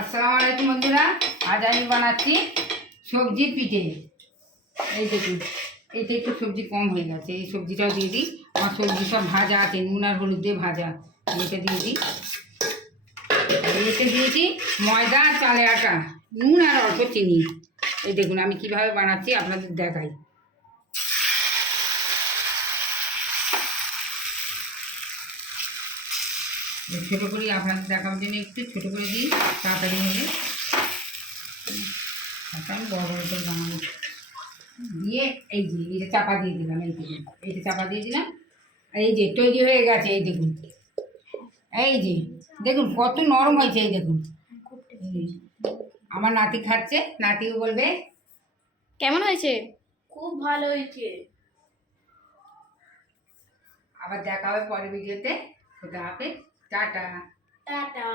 আসসালামু আলাইকুম বন্ধুরা, আজ আমি বানাচ্ছি সবজির পিঠে। এই দেখুন, এইটা একটু সবজি কম হয়ে গেছে, এই সবজিটাও দিয়ে দিই। আমার সবজি সব ভাজা আছে, নুন আর হলুদ দিয়ে ভাজা। এটা দিয়ে দিই। এতে দিয়েছি ময়দা আর চালের আটা, নুন আর অল্প চিনি। এই দেখুন আমি কিভাবে বানাচ্ছি আপনাদের দেখাই। ছোটো করে আপনাদের দেখাবার জন্য একটু ছোটো করে দিই, তাড়াতাড়ি হবে। আমি বড় বড় করে বানাবো। দিয়ে এই যে এটা চাপা দিয়ে দিলাম, এই দেখুন এইটা চাপা দিয়ে দিলাম। এই যে তৈরি হয়ে গেছে, এই দেখুন, এই যে দেখুন কত নরম হয়েছে। এই দেখুন আমার নাতি খাচ্ছে, নাতিও বলবে কেমন হয়েছে? খুব ভালো হয়েছে। আবার দেখা হবে পরের ভিডিওতে। খোদা হাফেজ, টাটা। টাটা।